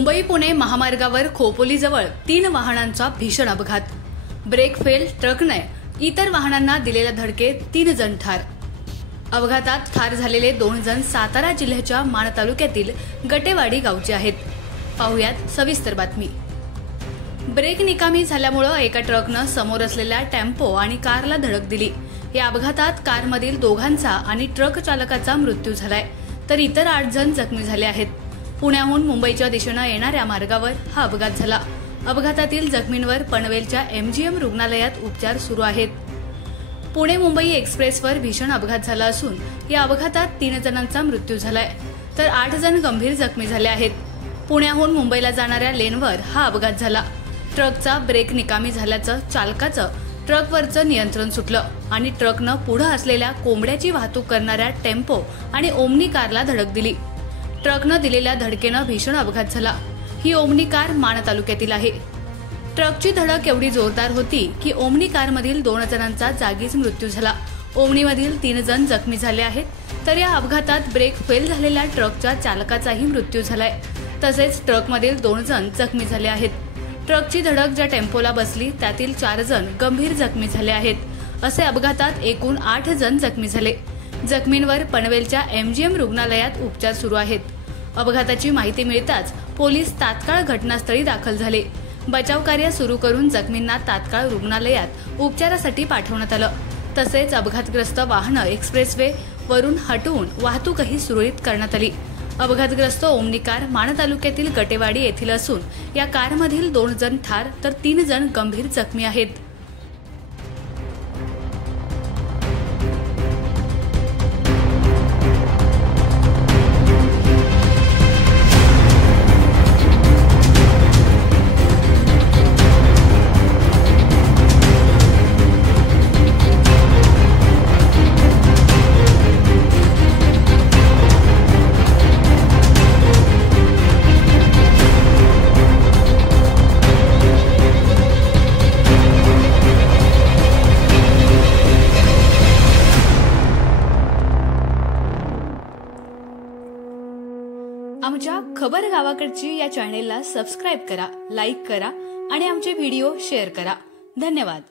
मुंबई पुणे महामार्गावर खोपोलीजवळ 3 वाहनांचा भीषण अपघात। ब्रेक फेल, ट्रकने इतर वाहनांना दिलेल्या धडकेत 3 जण ठार। अपघातात ठार झालेले 2 जण सातारा जिल्ह्याच्या माण तालुक्यातील गटेवाडी गावचे आहेत। पाहुयात सविस्तर बातमी। ब्रेक निकामी झाल्यामुळे एका ट्रकनं समोर असलेल्या टेम्पो आणि कारला धडक दिली। या अपघातात कारमधील दोघांचा आणि ट्रक चालकाचा मृत्यू झालाय, तर इतर 8 जण जखमी झाले आहेत। पुण्याहून मुंबईच्या दिशेने येणाऱ्या मार्गावर हा अपघात झाला। अपघातातील जखमींवर पनवेलच्या MGM रुग्णालयात उपचार सुरू आहेत। पुणे मुंबई एक्सप्रेसवर भीषण अपघात झाला असून या अपघातात 3 जणांचा मृत्यू झालाय, तर 8 जण गंभीर जखमी झाले आहेत। पुण्याहून मुंबईला जाणाऱ्या लेनवर हा अपघात झाला। ट्रकचा ब्रेक निकामी झाल्याचं चालकाचं ट्रकवरचं नियंत्रण सुटलं आणि ट्रकनं पुढे असलेल्या कोंबड्याची वाहतूक करणाऱ्या टेम्पो आणि ओमनी कारला धडक दिली। ट्रकनं दिलेल्या धडकेनं भीषण अपघात झाला। ही ओमनी कार माण तालुक्यातील आहे। ट्रकची धडक एवढी जोरदार होती की ओमनी कारमधील 2 जणांचा जागीच मृत्यू झाला। ओमनीमधील 3 जण जखमी झाले आहेत, तर या अपघातात ब्रेक फेल झालेल्या ट्रकच्या चालकाचाही मृत्यू झालाय, तसेच ट्रकमधील 2 जण जखमी झाले आहेत। ट्रकची धडक ज्या टेम्पोला बसली त्यातील 4 जण गंभीर जखमी झाले आहेत। असे अपघातात एकूण 8 जण जखमी झाले। जखमींवर पनवेलच्या MGM रुग्णालयात उपचार सुरू आहेत। अपघाताची माहिती मिळताच पोलीस तात्काळ घटनास्थळी दाखल झाले। बचाव कार्य सुरू करून जखमींना तात्काळ रुग्णालयात उपचारासाठी पाठवण्यात आलं। तसेच अपघातग्रस्त वाहनं एक्सप्रेसवे वरून हटवून वाहतूकही सुरळीत करण्यात आली। अपघातग्रस्त ओमनी कार माण तालुक्यातील गटेवाडी येथील असून या कारमधील 2 जण ठार तर 3 जण गंभीर जखमी आहेत। आमच्या खबर गावाकडची या चॅनेलला सबस्क्राइब करा, लाईक करा आणि आमचे व्हिडिओ शेअर करा। धन्यवाद।